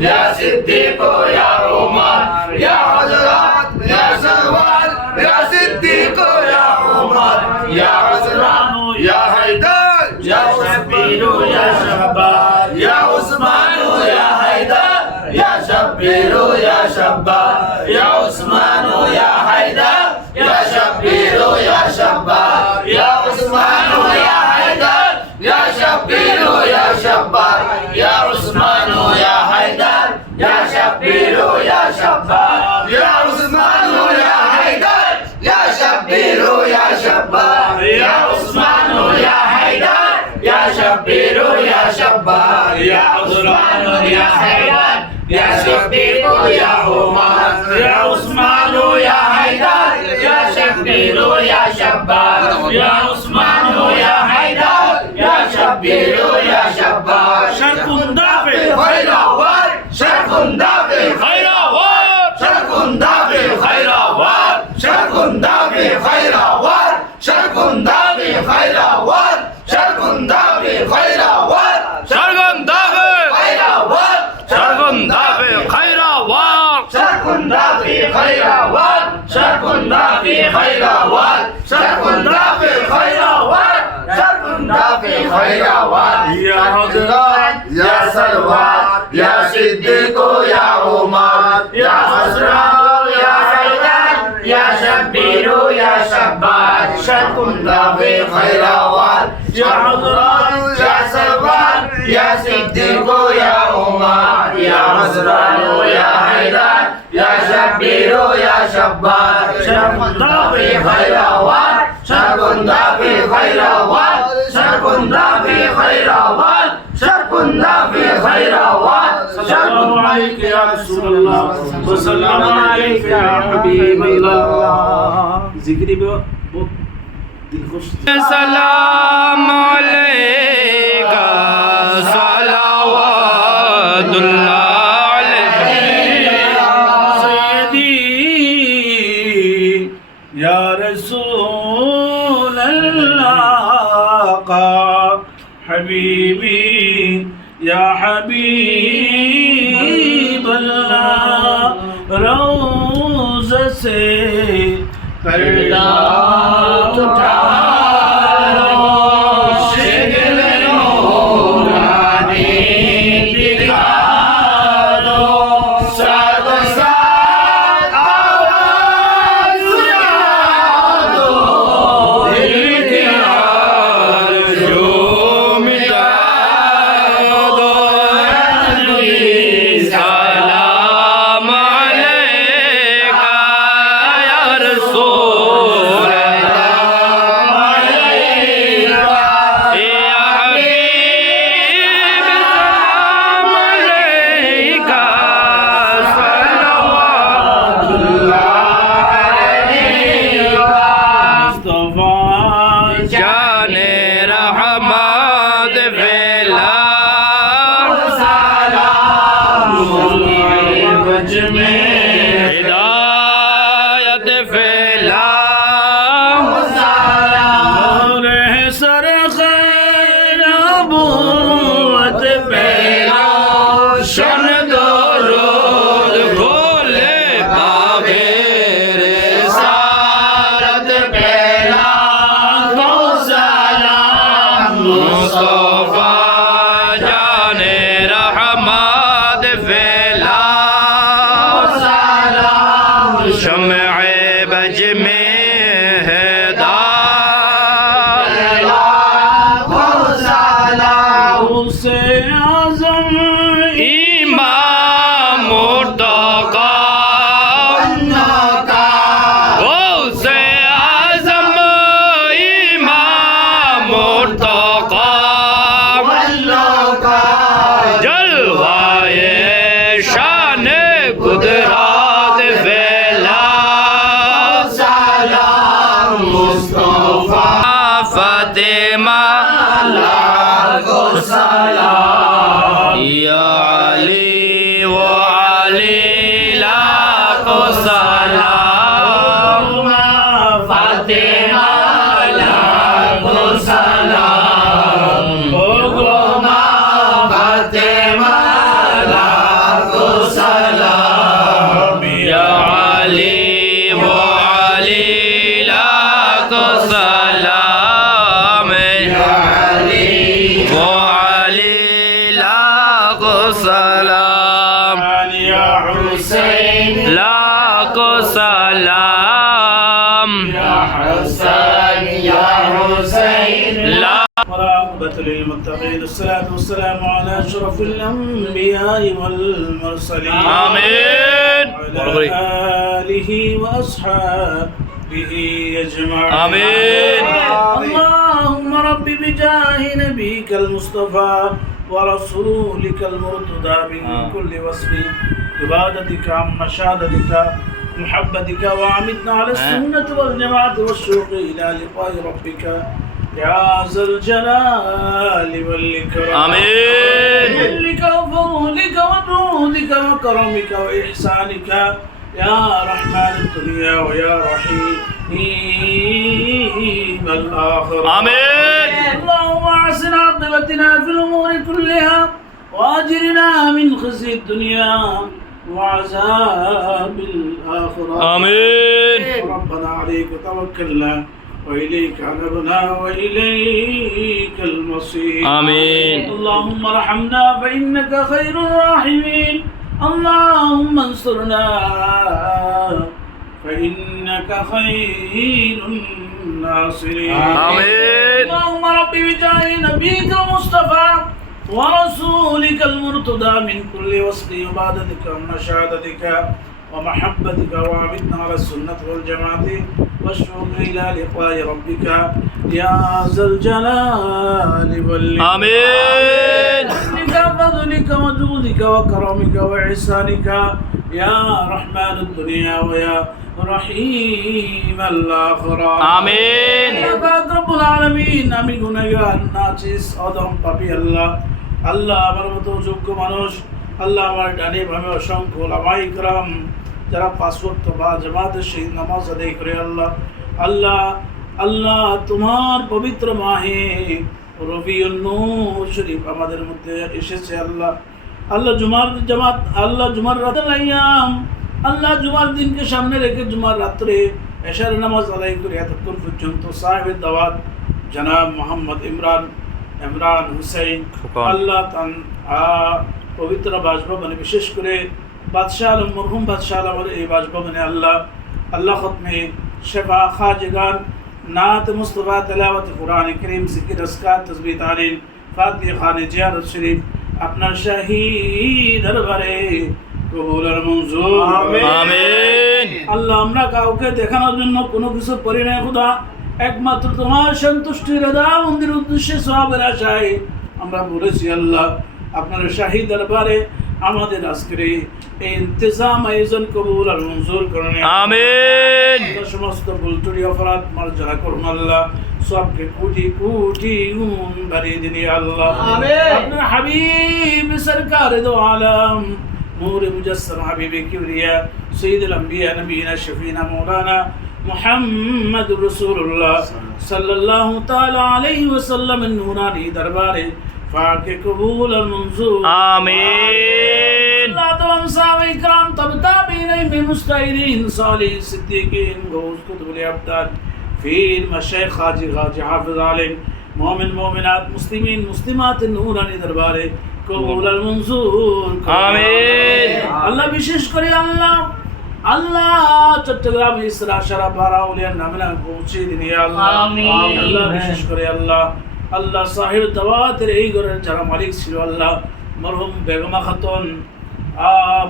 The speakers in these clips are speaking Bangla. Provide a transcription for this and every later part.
या सिद्दीक या उमर या हजरत या सरवर या सिद्दीक या उमर या हजरत या हैदर या शब्बीर या शब्बार या उस्मान या हैदर या शब्बीर या शब्बार या उस्मान या हैदर या शब्बीर या शब्बार या उस्मान या हैदर या शब्बीर या शब्बार या उस्मान या हैदर या शब्बीर या शब्बार या उस्मान या हैदर या शब्बीर या शब्बार या उस्मान या हैदर या शब्बीर या शब्बार या उस्मान या हैदर या शब्बीर या उमर या उस्मान या हैदर या शब्बीर या शब्बार या उस्मान या हैदर या शब्बीर या शब्बार शरकुंदा पे खैरावार शरकुंदा पे खैरावार शरकुंदा पे खैरावार शरकुंदा पे खैरावार शरकुंदा पे खैरावार शरकुंदा पे खैरावार शरकुंदा पे खैरावार शरकुंदा पे खैरावार शरकुंदा पे खैरावार शरकुंदा पे खैरावार शरकुंदा पे खैरावार शरकुंदा पे खैरावार या हजरत या सरवर या सिद्दीक या उमर या हजरत या हैदर या शब्बीर या शब्बार शरकुंदा पे खैरावार या हजरत या सरवर या सिद्दीक या उमर या हजरत या हैदर या शब्बीर या शब्बार शरकुंदा पे खैरावार शरकुंदा पे खैरावार शरकुंदा पे खैरावार शरकुंदा पे खैरावार सल्लल्लाहु अलैहि या रसूलल्लाह व सल्लल्लाहु अलैहि या हबीबल्लाह जिक्री में बहुत दिल खुश सलाम अलैका सलावतुल्लाह या रसूल अल्लाह का हबीबी या हबीब अल्लाह रोज़ से पर्दा उठा हिदायत फैला सर खैर नबूवत फैला शन दो रोज खोले बाबे रिसालत फैला गौ सलाम मुस्तफा जाने रहमत फैला शम्अ बज में है उसे आज़म इमाम मुर्तज़ा उसे आज़म इमाम मुर्तज़ा जलवाए शान कुदरत फैला मुस्तफा फातिमा सलाम या अली व अली लाखो सलाम फातिमा लाखो सलाम ओ गोमा फातिमा लाखो والعاقبة للمتقين الصلاة والسلام على أشرف الأنبياء والمرسلين آمين وعلى آله وأصحابه أجمعين آمين اللهم رب بجاه نبيك المصطفى ورسولك المرتضى من كل وصف عبادتك عن مشاهدتك محبتك وعمدنا على السنة والجماعة والشوق إلى لقاء ربك يا ذا الجلال والإكرام آمين بفضلك وفضلك وجودك وكرمك وإحسانك يا رحمن الدنيا ويا رحيم الآخرة آمين اللهم أحسن عاقبتنا في الأمور كلها وأجرنا من خزي الدنيا وعذاب الآخرة آمين ربنا عليك توكلنا وإليك أنبنا وإليك المصير آمين اللهم ارحمنا فإنك خير الراحمين اللهم انصرنا فإنك خير الناصرين آمين اللهم رب بجاه نبيك المصطفى ورسولك المرتضى من كل وصف عبادتك ومشاهدتك ومحبتك وعمدنا على السنة والجماعة والشوق إلى لقاء ربك يا ذا الجلال والإكرام آمين بفضلك وجودك وكرمك وإحسانك يا رحمن الدنيا ويا رحيم الآخرة آمين يا পাক রব্বুল আলামিন আমি গুনাহগার নাচিস অদম পাপী আল্লাহ আল্লাহ আমার মতো যোগ্য মানুষ আল্লাহ আমার ডানে বামে অসংখ্য ওলামায়ে ইকরাম যারা পাঁচ ওয়াক্ত বা জামাতের সহিত নামাজ আদায় করে আল্লাহ আল্লাহ আল্লাহ তোমার পবিত্র মাহে রবিউল নূর শরীফ আমাদের মধ্যে এসেছে আল্লাহ আল্লাহ জুমার জামাত আল্লাহ জুমার রাতের আইয়াম আল্লাহ জুমার দিনকে সামনে রেখে জুমার রাত্রে এশার নামাজ আদায় করে এতক্ষণ পর্যন্ত সাহেবের দাওয়াত জনাব মোহাম্মদ ইমরান হুসাইন আল্লাহ তান পবিত্র বাসভবনে বিশেষ করে বাদশাহ আলম মরহুম বাদশাহ আলমের এই বাসভবনে আল্লাহ আল্লাহ খতমে শেফা খাজগান নাত মুস্তফা তেলাওয়াত কুরআন করিম জিকির আসকার তসবিহ তালিল ফাতিহা খানে জিয়ারত শরীফ আপনার শাহী দরবারে কবুল আর মঞ্জুর আমিন আল্লাহ আমরা কাউকে দেখানোর জন্য কোনো কিছু করি না খোদা একমাত্র তোমার সন্তুষ্টি রদা মন্দির উদ্দেশ্যে সওয়াবের আশায় আমরা বলেছি আল্লাহ আপনার শাহী দরবারে আমাদের আজকের এই ইন্তজাম আয়োজন কবুল আর মঞ্জুর করুন আমিন সমস্ত ভুল ত্রুটি অপরাধ মার্জনা করুন আল্লাহ সবকে কোটি কোটি গুণ বাড়িয়ে দিন আল্লাহ আপনার হাবিব সরকার দো আলম نور مجسم حبيب كبرياء سيد الأنبياء نبينا شفينا مولانا محمد رسول الله صلى الله تعالى عليه وسلم النوراني درباره فاك قبول المنظور آمين لا تمام صحابة إكرام تابعين من مستعينين صالحين صديقين غوث كتب الأبدال فين مشايخ حاجي حافظ عالم مؤمن مؤمنات مسلمين مسلمات النوراني درباره কবুল আর মঞ্জুর আমিন আল্লাহ বিশেষ করে আল্লাহ আল্লাহ চট্টগ্রাম ইসরা সারা বারাউলিয়ার নামে পৌঁছে দিন আল্লাহ আল্লাহ বিশেষ করে আল্লাহ আল্লাহ সাহির দাওয়াতের এই ঘরের যারা মালিক ছিল আল্লাহ মরহুম বেগমা খাতুন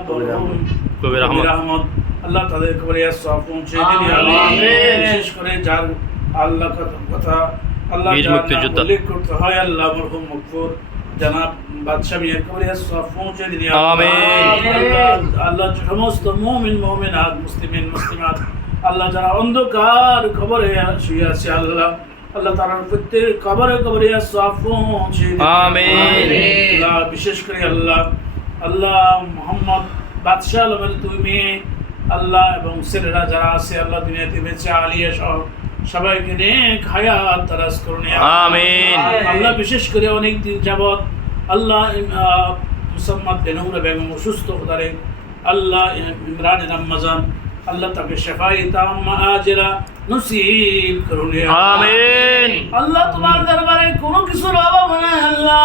মরহুম কবির আহমদ আল্লাহ তাদের কবরে সওয়াব পৌঁছে দিন আল্লাহ বিশেষ করে যার আল্লাহ কথা আল্লাহ বীর মুক্তিযোদ্ধা উল্লেখ করতে হয় আল্লাহ মরহুম মকফুর জনাব বাদশাহ মিয়া কবরে সওয়াব পৌঁছে দিন আমিন আল্লাহ সমস্ত মুমিন মুমিনাত মুসলিমিন মুসলিমাত আল্লাহ যারা অন্ধকার কবরে শুয়ে আছে আল্লাহ আল্লাহ তাআলার প্রত্যেক কবরে কবরে সওয়াব পৌঁছে দিন আমিন আল্লাহ বিশেষ করে আল্লাহ আল্লাহ মোহাম্মদ বাদশাহ আলমের দুই মেয়ে আল্লাহ এবং ছেলেরা যারা আছে আল্লাহ দুনিয়াতে বেঁচে আলিয়া সহ সবাইকে নেক হায়াত দারাজ করুন আমিন আল্লাহ বিশেষ করে অনেক দিন যাবত আল্লাহ মুসাম্মদ বেনুরা বেগম অসুস্থ হতারে আল্লাহ ইমরান রমজান আল্লাহ তাকে শেফায়ে তাম্মা আজরা নসিব করুন আমিন আল্লাহ তোমার দরবারে কোনো কিছুর অভাব নাই আল্লাহ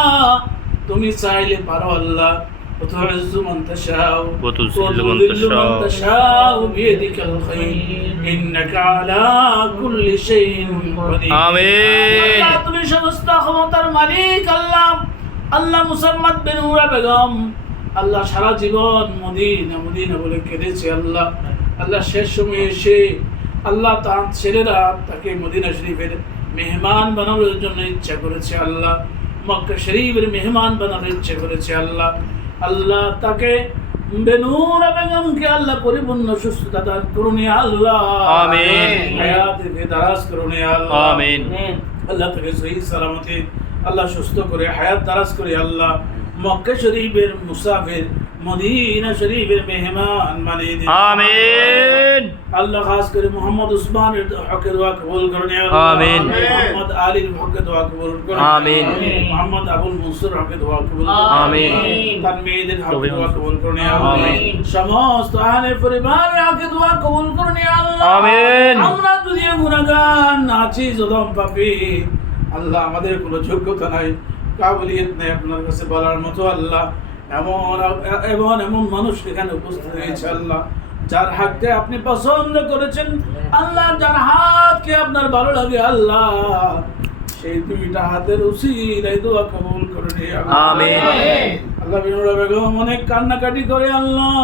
তুমি চাইলে পারো আল্লাহ وتعز من تشاء وتذل من تشاء بيدك الخير إنك على كل شيء قدير آمين আল্লাহ তুমি সমস্ত ক্ষমতার মালিক আল্লাহ আল্লাহ মুসাম্মদ বিন নুরা বেগম আল্লাহ সারা জীবন মদিনা মদিনা বলে কেঁদেছে আল্লাহ আল্লাহ শেষ সময়ে এসে আল্লাহ তার ছেলেরা তাকে মদিনা শরীফের মেহমান বানানোর জন্য ইচ্ছা করেছে আল্লাহ মক্কা শরীফের মেহমান বানানোর ইচ্ছা করেছে আল্লাহ আল্লাহ তাকে বেনুরা বেগমকে আল্লাহ পরিপূর্ণ সুস্থতা দান করুন ইয়া আল্লাহ আমিন হায়াতে দারাজ করুন ইয়া আল্লাহ আমিন আল্লাহ তাকে সহি সালামতে আল্লাহ সুস্থ করে হায়াত দারাজ করে আল্লাহ মক্কা শরীফের মুসাফির মদিনা শরীফের মেহমান বানিয়ে দিন আমিন আল্লাহ খাস করে মোহাম্মদ উসমানের হকে দোয়া কবুল করুন ইয়া আল্লাহ আমিন মোহাম্মদ আলীর হকে দোয়া কবুল করুন আমিন মোহাম্মদ আবুল মনসুর হকে দোয়া কবুল করুন আমিন তানমীদের হকে দোয়া কবুল করুন ইয়া আল্লাহ সমস্ত আহলে পরিবারের হকে দোয়া কবুল করুন ইয়া আল্লাহ আমিন আমরা যদি গুনাহগার আছি জলম পাপী আল্লাহ আমাদের কোনো যোগ্যতা নাই কাবিলিয়ত নেই আপনার কাছে বলার মতো আল্লাহ এমন মানুষ এখানে উপস্থিত হয়েছে আল্লাহ যার হাতকে আপনি পছন্দ করেছেন আল্লাহ যার হাতকে আপনার ভালো লাগে আল্লাহ সেই দুইটা হাতের উসিলাই দোয়া কবুল করে নিয়ে আমিন আল্লাহ বিনুরা বেগম অনেক কান্নাকাটি করে আল্লাহ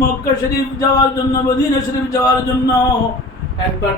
মক্কা শরীফ যাওয়ার জন্য মদিনা শরীফ যাওয়ার জন্য একবার